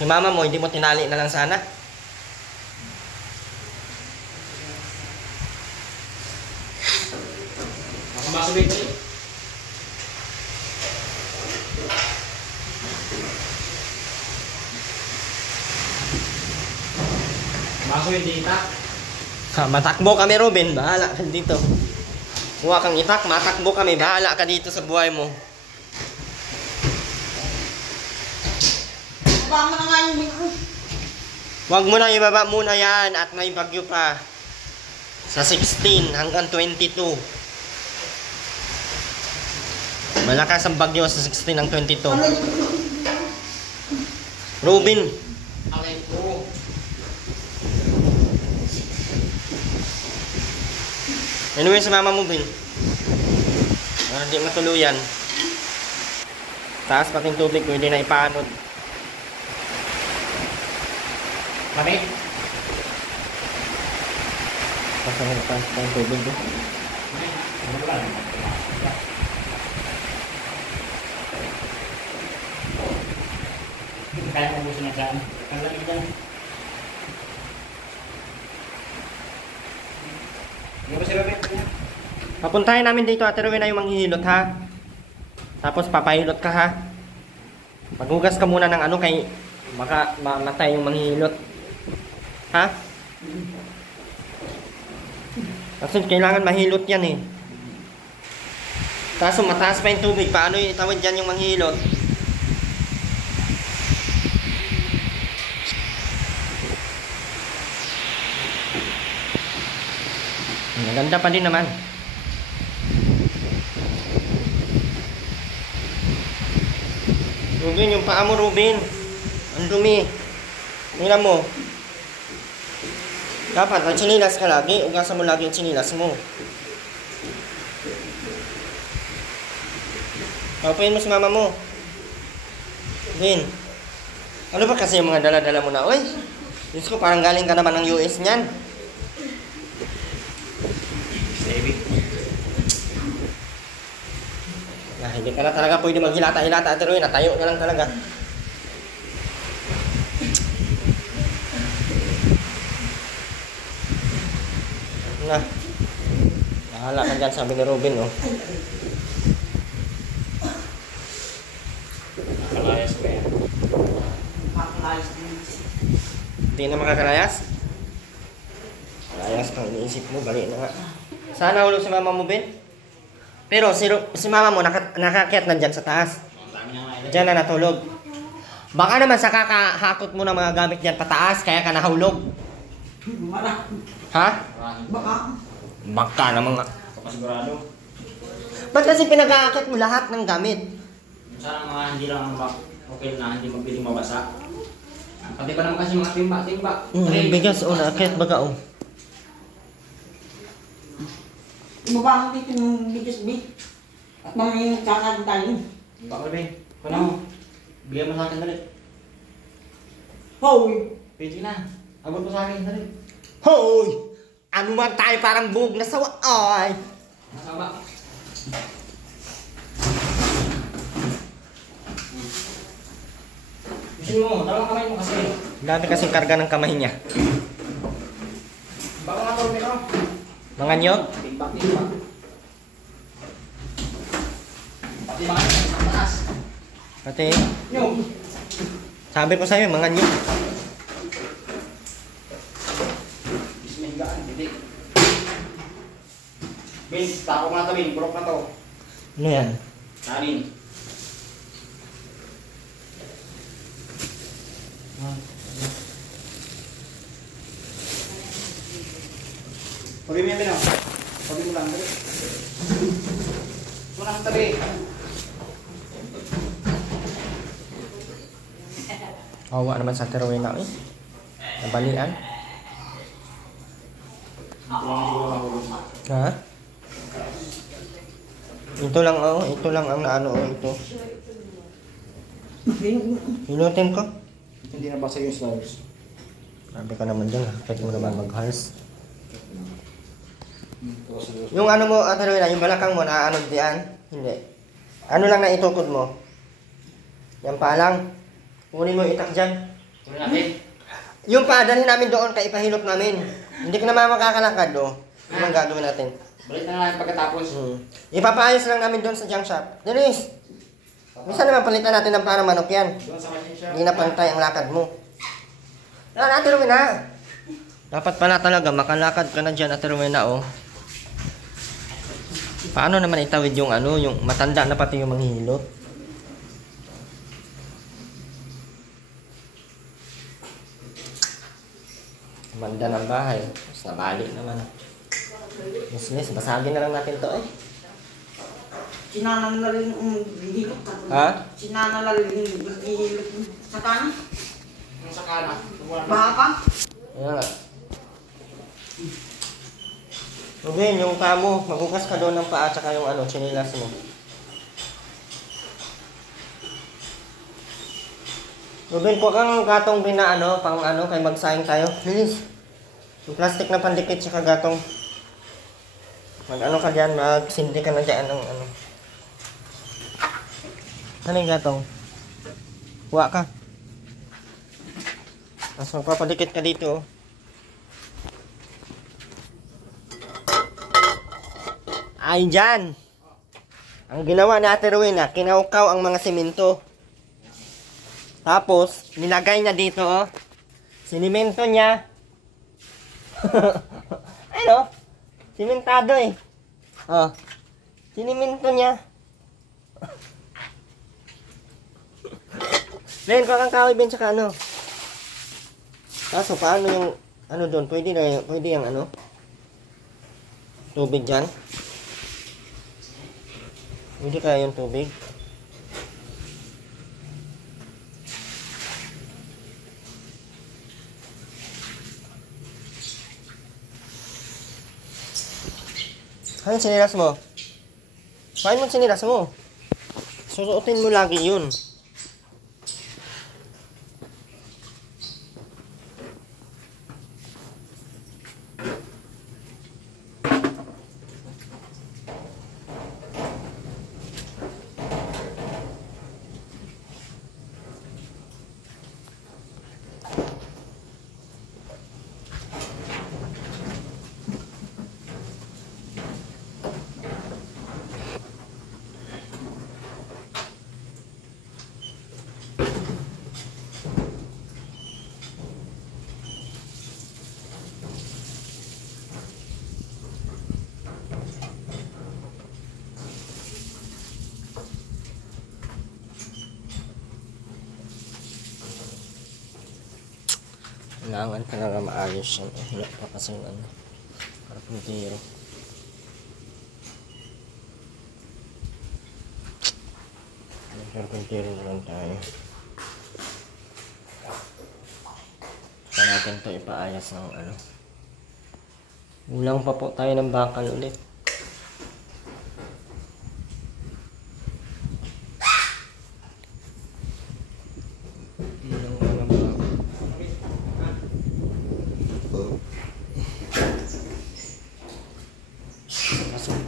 Si mama mo, hindi mo tinali na lang sana? Ako masabit ko eh. Baso yung itak. Ha, matakbo kami, Ruben. Bahala ka dito. Huwag kang itak, matakbo kami. Bahala ka dito sa buhay mo. Baka mo na nga yung biko. Huwag mo na ibaba muna yan at may bagyo pa. Sa 16 hanggang 22. Malakas ang bagyo sa 16 hanggang 22. Ruben. Alay ko. Anyway, sa mama mo, Bin. Hindi matuluyan. Taas pating tubig, pwede na ipaanod. Kapit. Pasang pating tubig, eh. Kaya mo gusto na dyan. Ang lamig dyan. Hindi ba sila bet? Papuntahin namin dito, Ate Rowena, yung manghihilot, ha? Tapos papahilot ka, ha? Maghugas ka muna ng ano kay baka mamatay yung manghihilot. Ha? Kasi kailangan mahilot yan, eh. Kaso mataas pa yung tubig. Paano itawid dyan yung manghihilot? Maganda pa din naman. Ruben, yung paa mo, Ruben. Ang dumi. Tingnan mo. Dapat, ang chinilas ka lagi. Ugasan mo lagi yung chinilas mo. Paupuin mo si mama mo. Ruben. Ano ba kasi yung mga dala-dala mo na? Uy, Diyos ko, parang galing ka naman ng US niyan. Hindi ka na talaga pwede maghilata-hilata, Ate Rowena. Tayo na lang talaga. Na. Bahala ka dyan, sabi ni Ruben, oh. Nakalayas ko yan. Makalayas din. Hindi na makakalayas? Layas pang iniisip mo, bali na nga. Sana hulog si mama mo, Ben? Pero si mama mo nakakyat na dyan sa taas. Diyan na natulog. Baka naman sa kakahakot mo ng mga gamit dyan pataas, kaya ka nahulog. Ha? Baka. Baka naman nga. Pasigurado. Ba't kasi pinag-aakit mo lahat ng gamit? Sana mga hindi lang okay na hindi magpiling mabasa. Pati pa naman kasi mga timba-timba. Bigas, naakyat baga, oh. Ibaba mo dito yung bigas bit. At mamaya magkakaroon tayo. Baka rin. Kung ano, bigyan mo sa akin dali. Hoy! Pwede na. Abot mo sa akin dali. Hoy! Ano man tayo parang bug na sawa, ay! Nasama. Gusto mo, dalawang kamay mo kasi. Dami kasing karga ng kamay niya. Baka nga tawag nito. Mga nyog? Timba-timba. Pati mga sa taas. Pati, Nyog. sabi ko sa'yo, mga nyog. Bismillah, hindi. Bin, tako mo na to, Bin. Bulok na to. Ano yan? Kanin. Pagin mo yan, Bin. Pagin mo lang. Dali. Ito na ang tabi. Kawawa naman sa Rowena eh. Nabalian. Ha? Ito lang ang naano ito. Hinutin ko. Hindi na basa yung sliders. Sabi ka naman dyan ha. Pwede mo naman mag-hars. Yung ano mo, Ate Rowena, yung balakang mo na ano diyan? Hindi. Ano lang na itukod mo? Yan pa lang. Kunin mo itak dyan. Kunin natin. Yung paadalhin namin doon, kaya ipahilot namin. Hindi ka naman makakalakad do. Yun ang gagawin natin. Balik na lang pagkatapos. Ipapaayos lang namin doon sa junk shop. Dennis! Minsan naman palitan natin ng para manok yan. Doon sa machine shop. Hindi na pantay ang lakad mo. Ate Rowena. Dapat pala talaga makalakad ka na dyan, Ate Rowena, oh. Paano naman itawid yung ano, yung matanda na pati yung manghihilot? Manda ng bahay. Mas nabali naman. Miss, basagin na lang natin to eh. Sinana na rin yung bihilot. Ha? Sinana na rin yung bihilot sa kanan. Yung sa kanan. Baha pa. Ayan nga. Ruben, yung kamo, maghugas ka doon ng paa tsaka yung ano, chinilas mo. Ruben, kuha kang gatong din na ano, pang ano, kay magsayang tayo. Bilis. Yung plastic na pandikit tsaka gatong. Mag ano ka dyan, magsindi ka na dyan ng ano. Ano yung gatong? Kuha ka. Tapos magpapadikit ka dito, oh. Ay, dyan. Ang ginawa ni Ate Rowena, kinaukaw ang mga semento. Tapos, nilagay niya dito, oh. Sinimento niya. Ano? Simentado eh. Oh. Sinimento niya. Len, kuha kang kahoy, Ben, tsaka ano. Kaso, paano yung, ano doon? Pwede yung ano? Tubig dyan? Pwede kaya yung tubig? Ano yung sinilas mo? Kain mo yung sinilas mo. Susuotin mo lagi yun. Kailangan talaga maayos yan. Wala pa kasi yung ano, karpintero. Karpintero na lang tayo. Saka natin ito ipaayos ng ano. Ulang pa po tayo ng bakal ulit.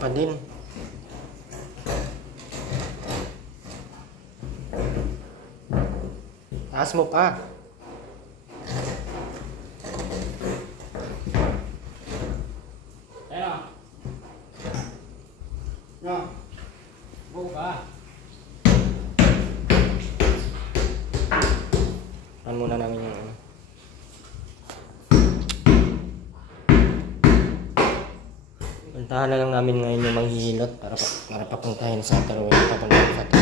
Pa din. Taas mo pa. Ayan o. No. Go ka. Pan muna namin yung ano. Puntahan na lang namin ngayon yung manghihilot para papuntahin sa Ate Rowena, papuntahin sa Ate.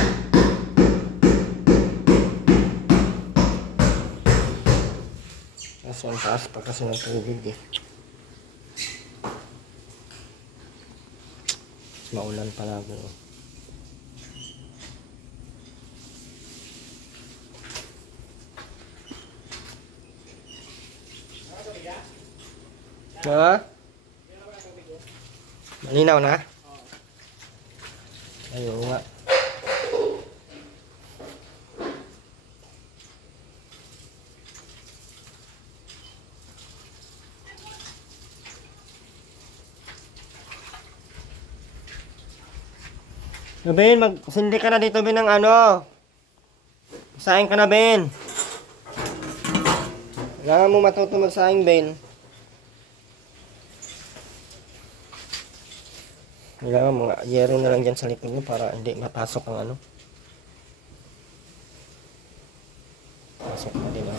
Kasi ang taas pa kasi ng tubig eh. Maulan palagi oh. Ha? Malinaw na? Ayaw nga. Ben, magsindi ka na dito, Ben, ng ano. Saing ka na, Ben. Kailangan mo matuto magsaing, Ben. Kailangan mo yero na lang dyan sa likod mo para hindi mapasok ang ano. Pasok na, diba?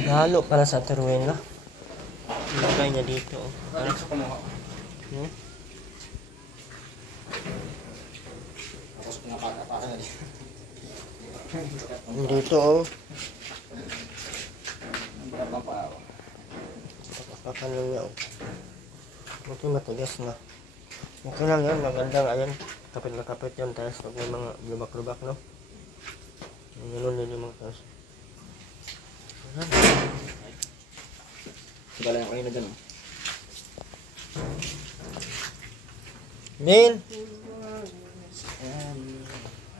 Nahalo pala sa teruela. Ilagay niya dito. Bakit sa kumuha? Tapos pinapaka-paka na dito. Dito oh. Ang papapao. Papakan lang niya oh. Buti matigas na. Okay lang yan. Magandang ayan. Kapit na kapit yan. Tapos pag may mga lubak-lubak no. Ganun din yung mga tapos. Sigala yung kayo na dyan oh. Din!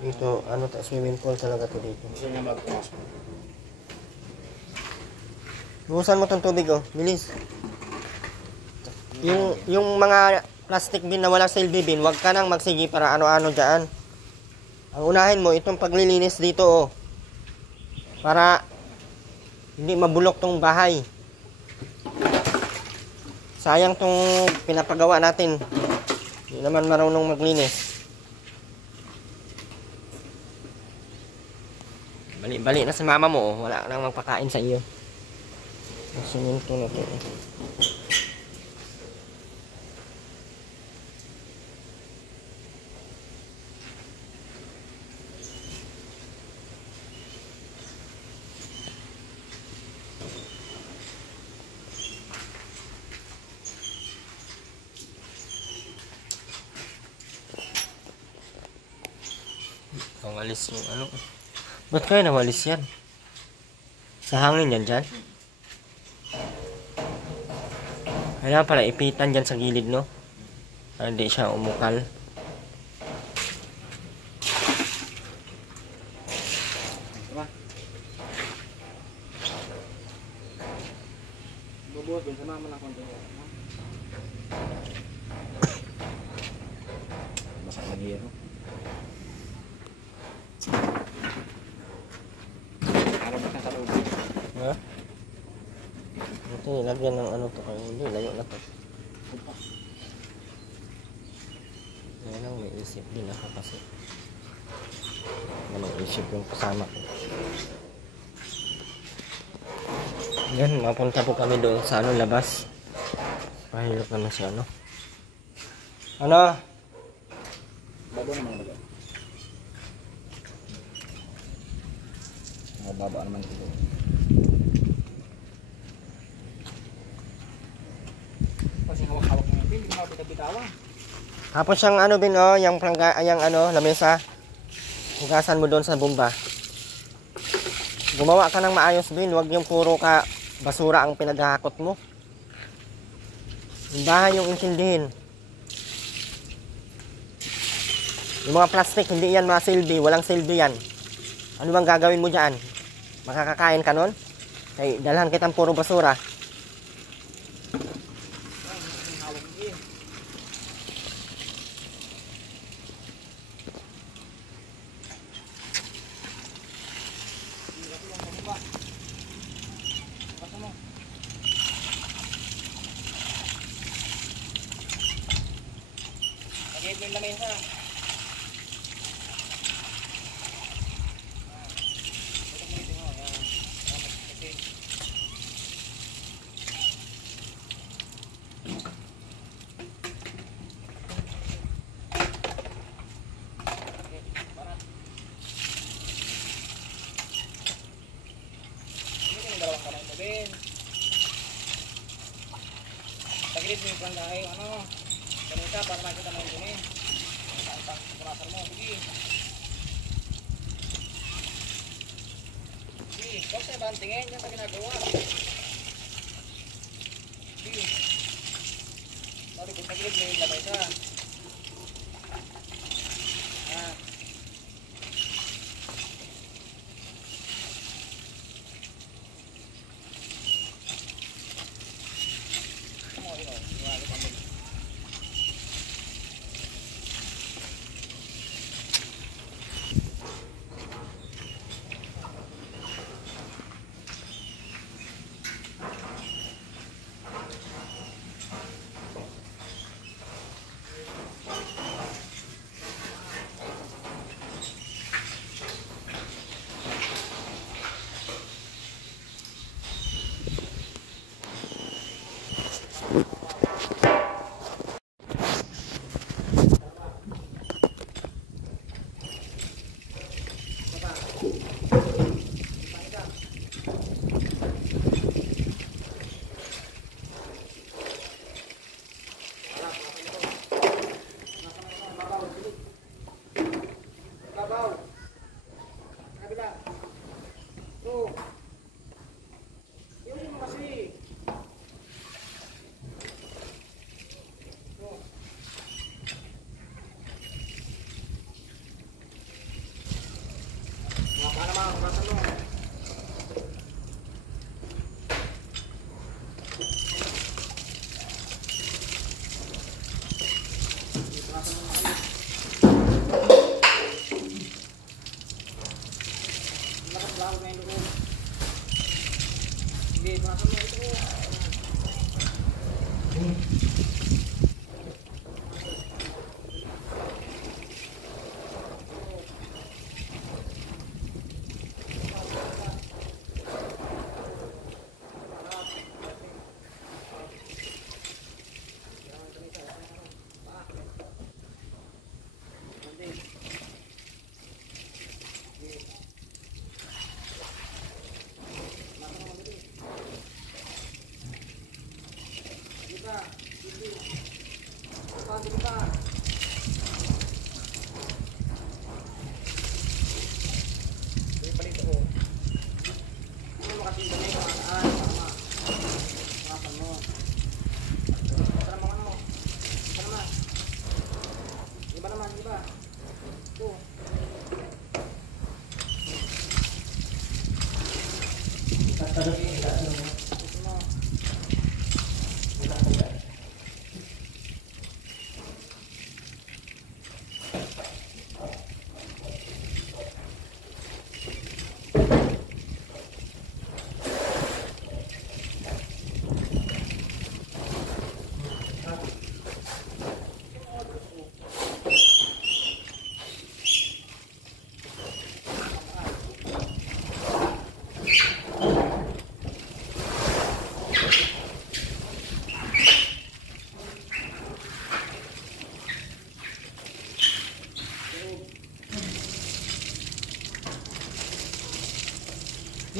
Dito, ano ta, swimming pool talaga to dito. Gusto niya magpumasok. Buhusan mo tong tubig oh, bilis. Yung mga plastic bin na walang silbi bin, wag ka nang magsigi para ano-ano dyan. Ang unahin mo, itong paglilinis dito oh. Para hindi mabulok tong bahay. Sayang tong pinapagawa natin. Hindi naman marunong maglinis. Bali-bali na si mama mo oh. Wala nang magpakain sa iyo. Ang siminto na to eh. Nawalis yung ano. Ba't kaya nawalis yan? Sa hangin yan dyan? Kaya pala ipitan dyan sa gilid no? Para hindi siya umukal. Bubuhat din, sama mo na konti. Basta mag-hero. Arabat na sa loob. Ha? Ito nilagyan ng ano to kayo. Hindi, layo na to. Yan lang, may isip din ako kasi. May isip yung kasama ko. Yan, mapunta po kami doon sa ano, labas. Pahilap naman siya, ano. Ano? Babo naman baga. Mababa naman ito. Kasi hawak-hawak mo yung hindi mo bitaw-bitawan. Tapos yung ano bin, oh, yung ano, lamesa. Hugasan mo doon sa bomba. Gumawa ka ng maayos bin, huwag yung puro ka basura ang pinaghahakot mo. Yung bahay yung intindihin. Yung mga plastic, hindi yan mga silbi, walang silbi yan. Ano bang gagawin mo dyan? Makakakain ka nun? Kaya dalhan kitang puro basura. Pagit mo yung lamesa. Tagilid mo yung plandahe, ano? Ganun ka para makita mo yung dumi. Saan pa purasan mo? Sige. Sige, huwag tayo bantingin. Yan sa ginagawa. Sige. Sorry, kung tagilid may labay ka. Ah.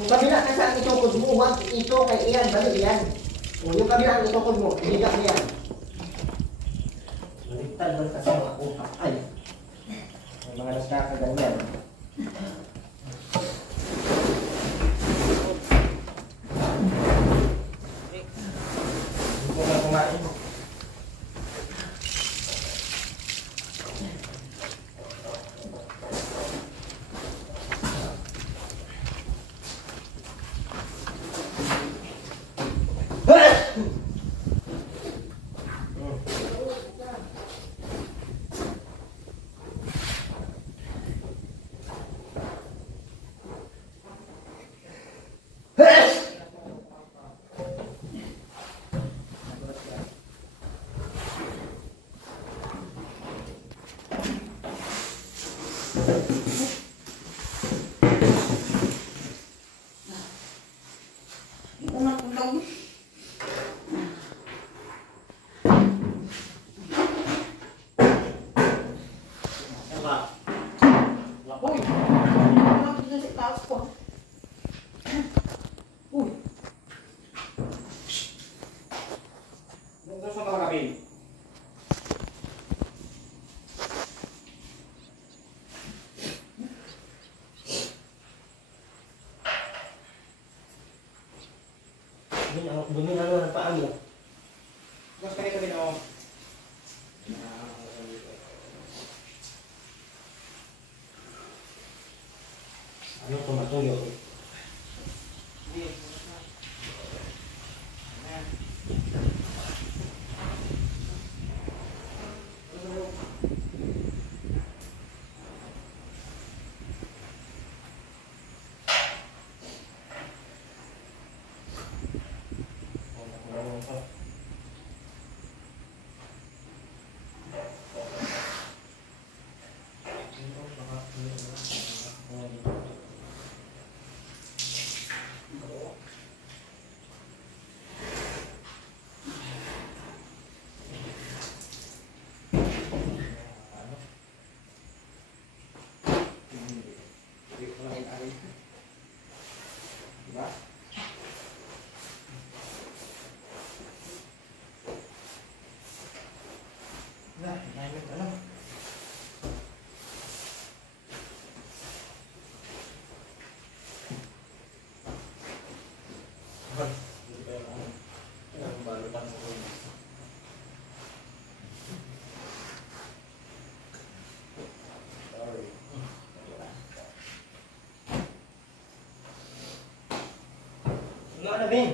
Yung kabila kasi ang itukod mo, wag ito kay iyan, bali iyan. O yung kabila ang itukod mo, higa mo yan. Baliktad doon kasi mga utak. Ay, may mga nagkakaganyan. Hindi ko na kumain. Dumi na ng paa mo. Mas kami na. Ano ito matuyo? Diba? Nah, naimik ano? Hindi pa yung ano? Ang balutan sa ulo. Sorry. Ano na, Ben?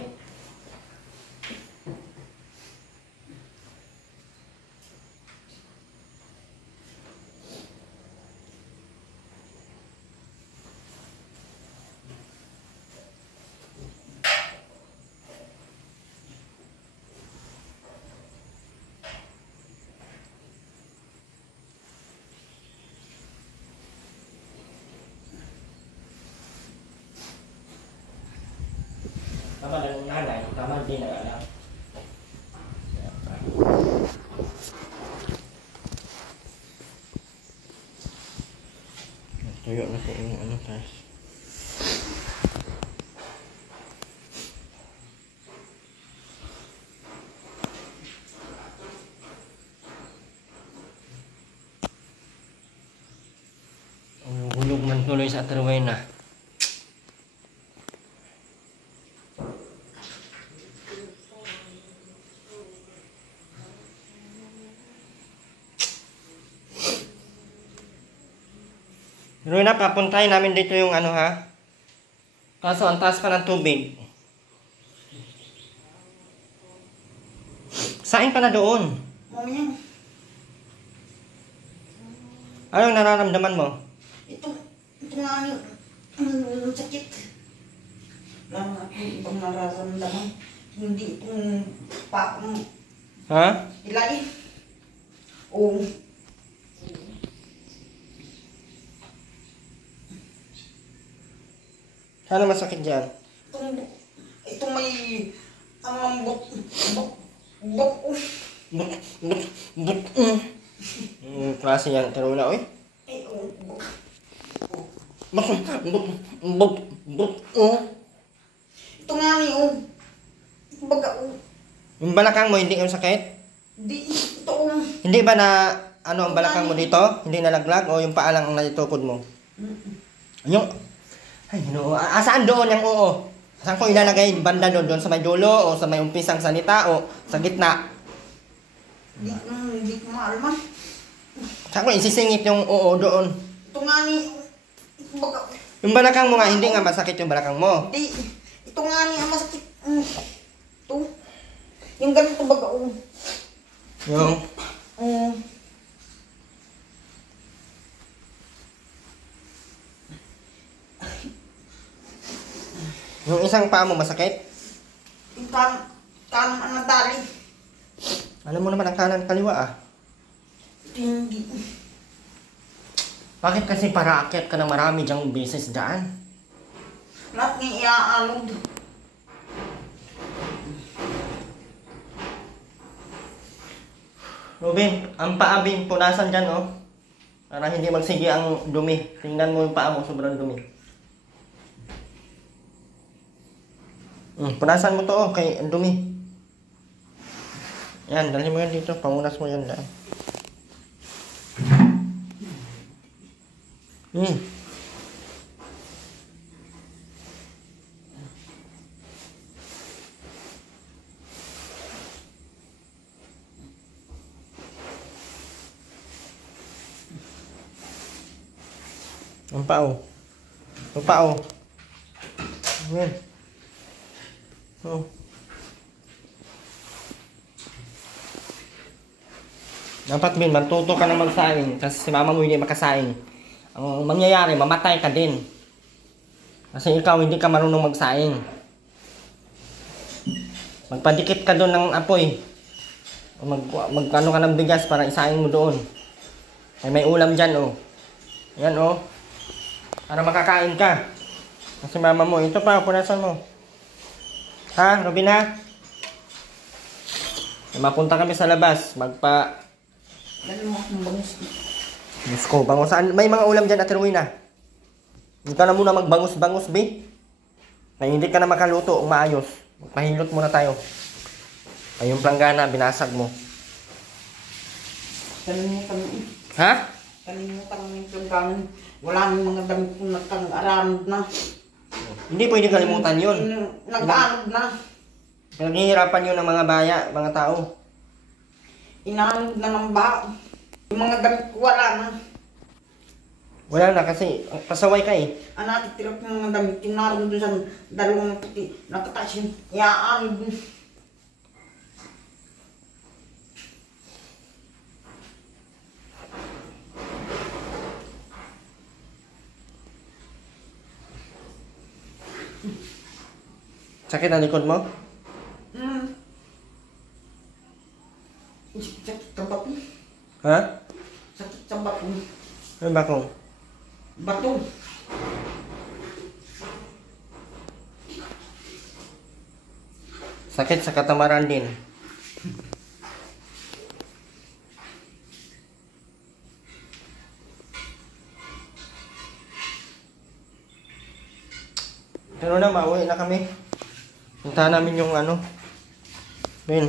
Tama na ng nanay, tama din na alam. Tuyo na po yung ano guys. Hulog man tuloy sa Terway na. Pero na, papuntahin namin dito yung ano ha. Kaso ang taas pa ng tubig. Sain ka na doon. Mamaya. Anong nararamdaman mo? Ito nga ang sakit. Wala nga akong ibang nararamdaman. Hindi itong pakong Ha? ilalim. Oo. Ano masakit dyan? Itong may ang bot. Klase yan. Taro na, oy. Ay, oh, ito nga ni, oh. Baga, oh. Yung balakang mo, hindi yung sakit? Di, ito, oh. Hindi ba na, ano ang balakang mo dito? Hindi nalaglag? O yung paa lang ang nalitukod mo? Yung, ay, no. Asaan doon yung oo? Saan ko ilalagay banda doon? Doon sa may dulo? O sa may umpisang salita? O sa gitna? Hindi ko maalman. Saan ko isisingit yung oo doon? Ito nga ni, baga, Yung balakang mo nga, hindi nga masakit yung balakang mo. di, ito nga ni, ang masakit. Ito. Yung ganito baga, oh. Yung, yung isang paa mo masakit? Yung kanan ang nadali. Alam mo naman ang kanan kaliwa ah. Ito hindi. Bakit kasi para akyat ka ng marami dyang beses daan? Lahat ng iaalod. Ruben, ang paa bin, punasan dyan oh. Para hindi magsigi ang dumi. Tingnan mo yung paa mo, sobrang dumi. Punasan mo to oh, kay ang dumi. Yan, dalhin mo yan dito, pamunas mo yan daan. Ang pao. Ang pao. Ayan. Oh. Dapat Bin, matuto ka na magsaing. Kasi si mama mo hindi makasaing. Ang mangyayari, mamatay ka din. Kasi ikaw hindi ka marunong magsaing. Magpadikit ka doon ng apoy. Magkano ka ng bigas para isaing mo doon. Ay may ulam dyan oh. Yan oh. Para makakain ka. Kasi mama mo, ito pa, punasan mo. Ha, Robin ha? Mapunta kami sa labas. Dali mo akong bangus. Diyos ko, bangus. May mga ulam dyan, Ate Rowena. Hindi ka na muna magbangus-bangus, be. Kaya hindi ka na makaluto o maayos. Magpahilot muna tayo. Ay, yung planggana, binasag mo. Kalimutan mo. Ha? Kalimutan mo yung pagkain. Wala nang mga damit kong nagkang-aramid na. Hindi pwede kalimutan yun. Nag-aanod na. Naghihirapan yun ng mga baya, mga tao. Inaanod na ng baha. Yung mga damit ko wala na. Wala na kasi pasaway ka eh. Ang natitira ko mga damit. Tinaroon doon sa dalawang puti. Nakataas yun. Iaanod. Sakit ang likod mo? Sakit sa bato. Ha? Sakit sa bato. Ano ba kung? Bato. Sakit sa katamaran din. Pero na, mauwi na kami. Punta namin yung ano. Ben.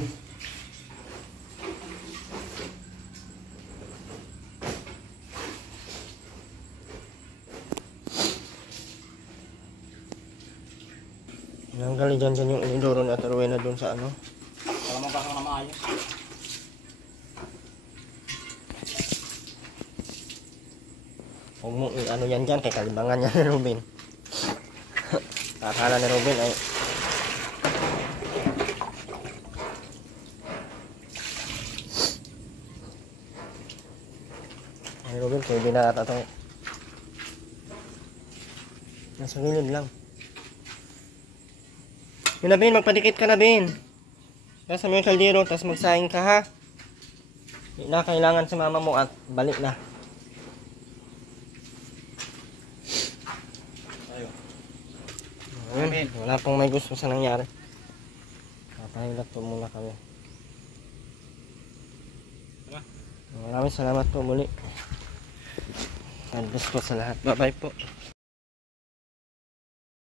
Nanggali dyan yung inidoro ni Ate Rowena dun sa ano. Para mapasok na maayos. Huwag mo ano yan dyan kay kalibangan yan ni Robin. Akala ni Robin ay Robin, pwede na ata itong nasa gilid lang. Yun na Ben, magpadikit ka na Ben. Nasa mo yung kaldero, tapos magsaing ka ha. Hindi na kailangan si mama mo at balik na. Ayun, wala pong may gusto sa nangyari. Papahilat po muna kami. Maraming salamat po muli. God bless po sa lahat. Bye bye po.